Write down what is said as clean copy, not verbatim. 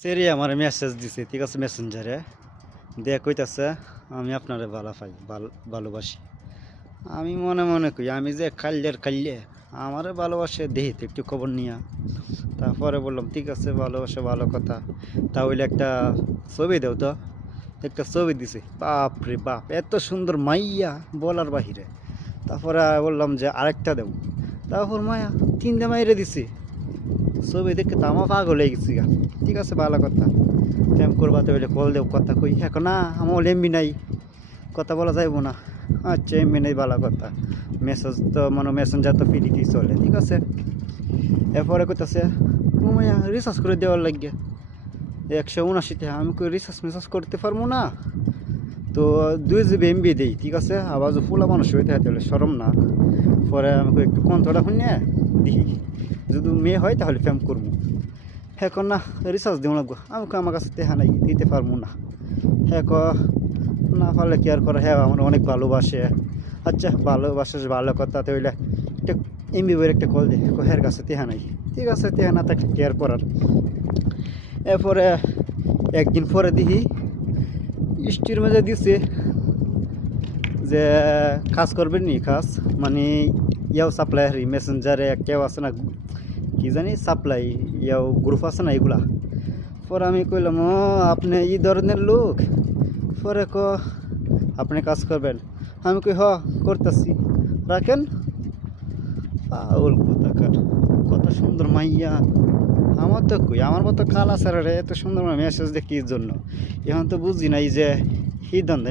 সেরি আমার মেসেজ দিছে, ঠিক আছে, মেসেঞ্জারে দিয়ে কইতাছে আমি আপনারে ভালোবাসি। আমি মনে মনে কই আমি যে কাল্যে আমারে ভালোবাসে দেহি তো একটু খবর নিয়া। তারপরে বললাম ঠিক আছে, ভালোবাসে ভালো কথা, তাহলে একটা ছবি দেও তো। একটা ছবি দিছে, বাপ রে বাপ, এত সুন্দর মাইয়া বলার বাহিরে। তারপরে বললাম যে আরেকটা দেব, তারপর মায়া তিনটা মাইরে দিছি। ছবি দেখে তো আমার পাগল হয়ে গেছি গা। ঠিক আছে, ভালো কথা, প্রেম করবা তো বলে কল দেব, কথা কই এখন না, আমার এমবি নাই, কথা বলা যাইব না। আচ্ছা, এমবি নেই, ভালো কথা, মেসেজ তো মানে মেসেঞ্জার তো ফ্রিতেই চলে, ঠিক আছে। এরপরে কইতাছে মাইয়া রিচার্জ করে দেওয়ার লাগে 179 টাকা। আমি কই রিচার্জ মেসাজ করতে পারবো না তো, 2 GB এমবি দিই, ঠিক আছে। আবার যে ফুলা মানুষ হইতে হয় তাহলে সরম না। পরে আমি কই একটু কন্থটা শুনে দিই, যদি মেয়ে হয় তাহলে প্রেম করবো। এখন না, রিচার্জ দিব লাগবো। আমি কই আমার কাছে টেহা নাই, দিতে পারবো না। হ্যাঁ ক না পারলে কি আর করে, হ্যাঁ আমার অনেক ভালোবাসে। আচ্ছা, ভালোবাসে ভালো কথা, তাহলে একটা এমবি বইয়ের একটা কল দে, হের কাছে টেহা নাই। ঠিক আছে, টেহা না থাকলে কেয়ার করার। এরপরে একদিন পরে দেখি স্টির মাঝে দিছে যে কাজ করবেন নি, কাজ মানে ইয়াও সাপ্লাই মেসেঞ্জারে কেউ আছে না, কি জানি সাপ্লাই ইয়াও গ্রুপ আছে না এগুলা। পরে আমি কইলাম ও আপনি এই ধরনের লোক। পরে আপনি কাজ করবেন। আমি কই হ করতেছি, রাখেন। পাগল কোথাকার, কত সুন্দর মাইয়া। আমার তো কই, আমার মতো কালা স্যারের এত সুন্দর মেসেজ দেখি জন্য এখন তো বুঝি নাই যে কি দ্বন্দ্ব।